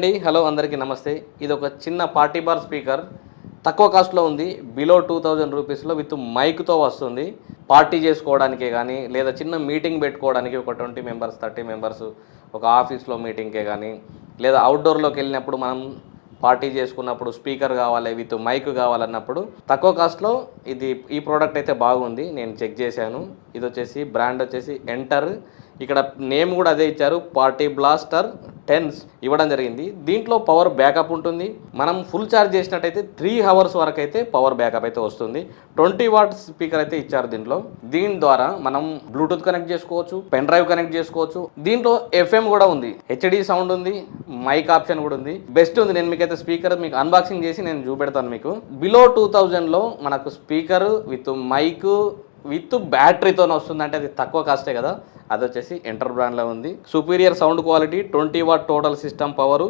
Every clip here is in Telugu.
అండి, హలో అందరికీ నమస్తే. ఇది ఒక చిన్న పార్టీ బార్ స్పీకర్, తక్కువ కాస్ట్లో ఉంది. బిలో 2000 రూపీస్లో విత్ మైక్తో వస్తుంది. పార్టీ చేసుకోవడానికే కానీ, లేదా చిన్న మీటింగ్ పెట్టుకోవడానికి ఒక 20 మెంబర్స్ 30 మెంబర్స్ ఒక ఆఫీస్లో మీటింగ్కే కానీ, లేదా అవుట్డోర్లోకి వెళ్ళినప్పుడు మనం పార్టీ చేసుకున్నప్పుడు స్పీకర్ కావాలి విత్ మైక్ కావాలన్నప్పుడు తక్కువ కాస్ట్లో ఈ ప్రోడక్ట్ అయితే బాగుంది. నేను చెక్ చేశాను. ఇది వచ్చేసి బ్రాండ్ వచ్చేసి ఎంటర్. ఇక్కడ నేమ్ కూడా అదే ఇచ్చారు, పార్టీ బ్లాస్టర్ 10 ఇవ్వడం జరిగింది. దీంట్లో పవర్ బ్యాకప్ ఉంటుంది. మనం ఫుల్ ఛార్జ్ చేసినట్టయితే 3 అవర్స్ వరకు అయితే పవర్ బ్యాకప్ అయితే వస్తుంది. 20 వాట్ స్పీకర్ అయితే ఇచ్చారు దీంట్లో. దీని ద్వారా మనం బ్లూటూత్ కనెక్ట్ చేసుకోవచ్చు, పెన్ డ్రైవ్ కనెక్ట్ చేసుకోవచ్చు. దీంట్లో FM కూడా ఉంది, హెచ్డి సౌండ్ ఉంది, మైక్ ఆప్షన్ కూడా ఉంది. బెస్ట్ ఉంది. నేను మీకైతే స్పీకర్ మీకు అన్బాక్సింగ్ చేసి నేను చూపెడతాను. మీకు బిలో 2000లో మనకు స్పీకర్ విత్ మైక్ విత్ బ్యాటరీతో వస్తుంది అంటే అది తక్కువ కాస్టే కదా. అది వచ్చేసి ఎంటర్ బ్రాండ్లో ఉంది. Superior sound quality, 20 what total system power,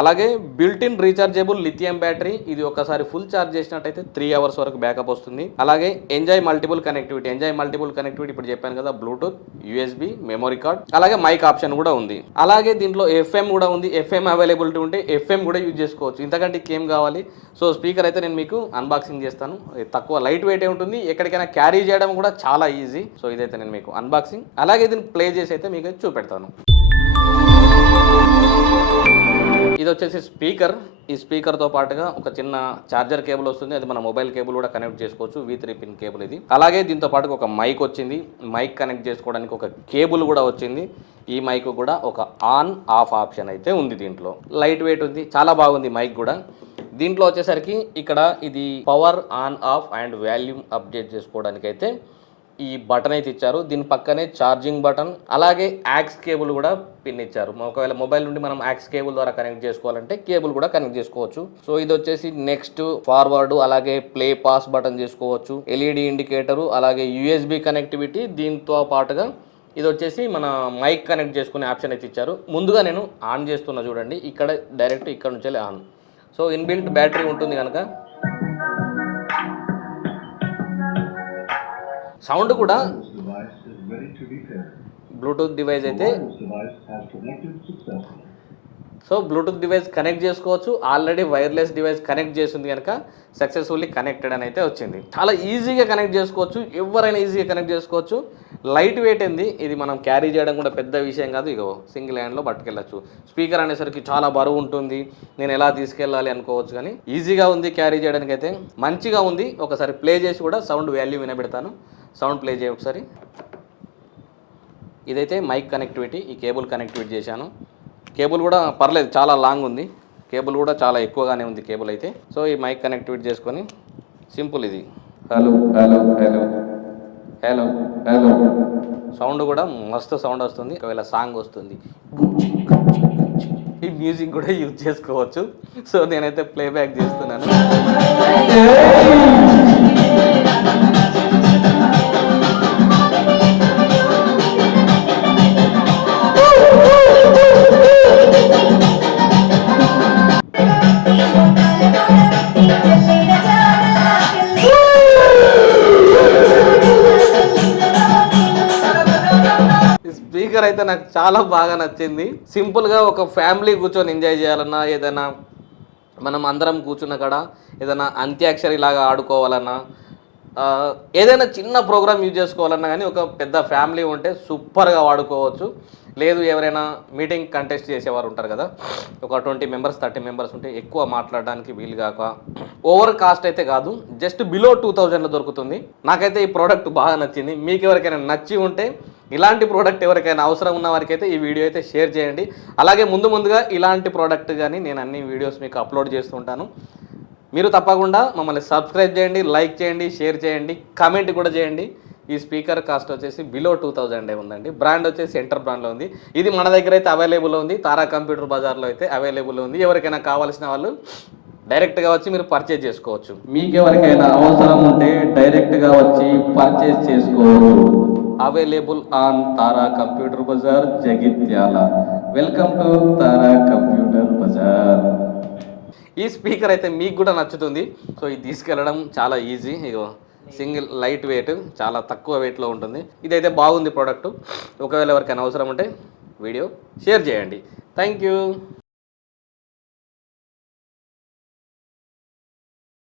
అలాగే బిల్ట్-ఇన్ రీఛార్జబుల్ లిథియం బ్యాటరీ. ఇది ఒకసారి ఫుల్ ఛార్జ్ చేసినట్టయితే 3 అవర్స్ వరకు బ్యాకప్ వస్తుంది. అలాగే ఎంజాయ్ మల్టిపుల్ కనెక్టివిటీ ఇప్పుడు చెప్పాను కదా, బ్లూటూత్, USB, మెమరీ కార్డ్, అలాగే మైక్ ఆప్షన్ కూడా ఉంది. అలాగే దీంట్లో FM కూడా ఉంది. FM అవైలబిలిటీ ఉంటే FM కూడా యూజ్ చేసుకోవచ్చు. ఇంతకంటే ఇంకేం కావాలి. సో స్పీకర్ అయితే నేను మీకు అన్బాక్సింగ్ చేస్తాను. తక్కువ లైట్ వెయిట్ ఉంటుంది, ఎక్కడికైనా క్యారీ చేయడం కూడా చాలా ఈజీ. సో ఇదైతే నేను మీకు అన్బాక్సింగ్, అలాగే దీన్ని ప్లే చేసి అయితే మీకు చూపెడతాను. ఇది వచ్చేసి స్పీకర్. ఈ స్పీకర్తో పాటుగా ఒక చిన్న ఛార్జర్ కేబుల్ వస్తుంది. అది మన మొబైల్ కేబుల్ కూడా కనెక్ట్ చేసుకోవచ్చు. V3 పిన్ కేబుల్ ఇది. అలాగే దీంతో పాటు ఒక మైక్ వచ్చింది. మైక్ కనెక్ట్ చేసుకోవడానికి ఒక కేబుల్ కూడా వచ్చింది. ఈ మైక్ కూడా ఒక ఆన్ ఆఫ్ ఆప్షన్ అయితే ఉంది. దీంట్లో లైట్ వెయిట్ ఉంది, చాలా బాగుంది మైక్ కూడా. దీంట్లో వచ్చేసరికి ఇక్కడ ఇది power on off and volume update చేసుకోవడానికి అయితే ఈ బటన్ అయితే ఇచ్చారు. దీని పక్కనే ఛార్జింగ్ బటన్, అలాగే యాక్స్ కేబుల్ కూడా పిన్ ఇచ్చారు. ఒకవేళ మొబైల్ నుండి మనం యాక్స్ కేబుల్ ద్వారా కనెక్ట్ చేసుకోవాలంటే కేబుల్ కూడా కనెక్ట్ చేసుకోవచ్చు. సో ఇది వచ్చేసి నెక్స్ట్, ఫార్వర్డ్, అలాగే ప్లే పాస్ బటన్ చేసుకోవచ్చు. LED ఇండికేటరు, అలాగే USB కనెక్టివిటీ. దీంతో పాటుగా ఇది వచ్చేసి మన మైక్ కనెక్ట్ చేసుకునే ఆప్షన్ అయితే ఇచ్చారు. ముందుగా నేను ఆన్ చేస్తున్నా చూడండి, ఇక్కడ డైరెక్ట్ ఇక్కడ నుంచి ఆన్. సో ఇన్బిల్ట్ బ్యాటరీ ఉంటుంది కనుక సౌండ్ కూడా బ్లూటూత్ డివైస్ అయితే, సో బ్లూటూత్ డివైస్ కనెక్ట్ చేసుకోవచ్చు. ఆల్రెడీ వైర్లెస్ డివైస్ కనెక్ట్ చేసింది కనుక సక్సెస్ఫుల్లీ కనెక్టెడ్ అని అయితే వచ్చింది. చాలా ఈజీగా కనెక్ట్ చేసుకోవచ్చు, ఎవరైనా ఈజీగా కనెక్ట్ చేసుకోవచ్చు. లైట్ వెయిట్ ఉంది. ఇది మనం క్యారీ చేయడం కూడా పెద్ద విషయం కాదు. ఇగో సింగిల్ హ్యాండ్లో పట్టుకెళ్ళచ్చు. స్పీకర్ అనేసరికి చాలా బరువు ఉంటుంది, నేను ఎలా తీసుకెళ్ళాలి అనుకోవచ్చు, కానీ ఈజీగా ఉంది క్యారీ చేయడానికి అయితే. మంచిగా ఉంది. ఒకసారి ప్లే చేసి కూడా సౌండ్ వాల్యూ వినబెడతాను. సౌండ్ ప్లే చేయ ఒకసారి. ఇదైతే మైక్ కనెక్టివిటీ, ఈ కేబుల్ కనెక్టివిటీ చేశాను. కేబుల్ కూడా పర్లేదు, చాలా లాంగ్ ఉంది. కేబుల్ కూడా చాలా ఎక్కువగానే ఉంది కేబుల్ అయితే. సో ఈ మైక్ కనెక్టివిటీ చేసుకొని సింపుల్ ఇది hello hello hello hello hello sound కూడా మస్తు సౌండ్ వస్తుంది. ఒకవేళ సాంగ్ వస్తుంది, ఈ మ్యూజిక్ కూడా యూజ్ చేసుకోవచ్చు. సో నేనైతే ప్లేబ్యాక్ చేస్తున్నాను. స్పీకర్ అయితే నాకు చాలా బాగా నచ్చింది. సింపుల్గా ఒక ఫ్యామిలీ కూర్చొని ఎంజాయ్ చేయాలన్నా, ఏదైనా మనం అందరం కూర్చున్న కాడ ఏదైనా అంత్యాక్షరి లాగా ఆడుకోవాలన్నా, ఏదైనా చిన్న ప్రోగ్రామ్ యూజ్ చేసుకోవాలన్నా కానీ ఒక పెద్ద ఫ్యామిలీ ఉంటే సూపర్గా వాడుకోవచ్చు. లేదు ఎవరైనా మీటింగ్ కంటెస్ట్ చేసేవారు ఉంటారు కదా, ఒక 20 మెంబర్స్ 30 మెంబర్స్ ఉంటే ఎక్కువ మాట్లాడడానికి వీలుగాక, ఓవర్ కాస్ట్ అయితే కాదు, జస్ట్ బిలో 2000లో దొరుకుతుంది. నాకైతే ఈ ప్రోడక్ట్ బాగా నచ్చింది. మీకు ఎవరికైనా నచ్చి ఉంటే, ఇలాంటి ప్రోడక్ట్ ఎవరికైనా అవసరం ఉన్న వారికి అయితే ఈ వీడియో అయితే షేర్ చేయండి. అలాగే ముందుగా ఇలాంటి ప్రోడక్ట్ కానీ నేను అన్ని వీడియోస్ మీకు అప్లోడ్ చేస్తుంటాను. మీరు తప్పకుండా మమ్మల్ని సబ్స్క్రైబ్ చేయండి, లైక్ చేయండి, షేర్ చేయండి, కామెంట్ కూడా చేయండి. ఈ స్పీకర్ కాస్ట్ వచ్చేసి బిలో 2000 ఉందండి. బ్రాండ్ వచ్చేసి ఎంటర్ బ్రాండ్లో ఉంది. ఇది మన దగ్గర అయితే అవైలబుల్ ఉంది. తారా కంప్యూటర్ బజార్లో అయితే అవైలబుల్ ఉంది. ఎవరికైనా కావాల్సిన వాళ్ళు డైరెక్ట్గా వచ్చి మీరు పర్చేజ్ చేసుకోవచ్చు. మీకు ఎవరికైనా అవసరం ఉంటే డైరెక్ట్గా వచ్చి పర్చేజ్ చేసుకోవచ్చు. Available on Tara computer Bazar, Jagtial. Welcome to Tara computer Bazar. ఈ స్పీకర్ అయితే మీకు కూడా నచ్చుతుంది. సో ఇది తీసుకెళ్ళడం చాలా ఈజీ. ఇగో సింగిల్ లైట్ వెయిట్, చాలా తక్కువ వెయిట్లో ఉంటుంది. ఇదైతే బాగుంది ప్రోడక్ట్. ఒకవేళ ఎవరికైనా అవసరం ఉంటే వీడియో షేర్ చేయండి. Thank you.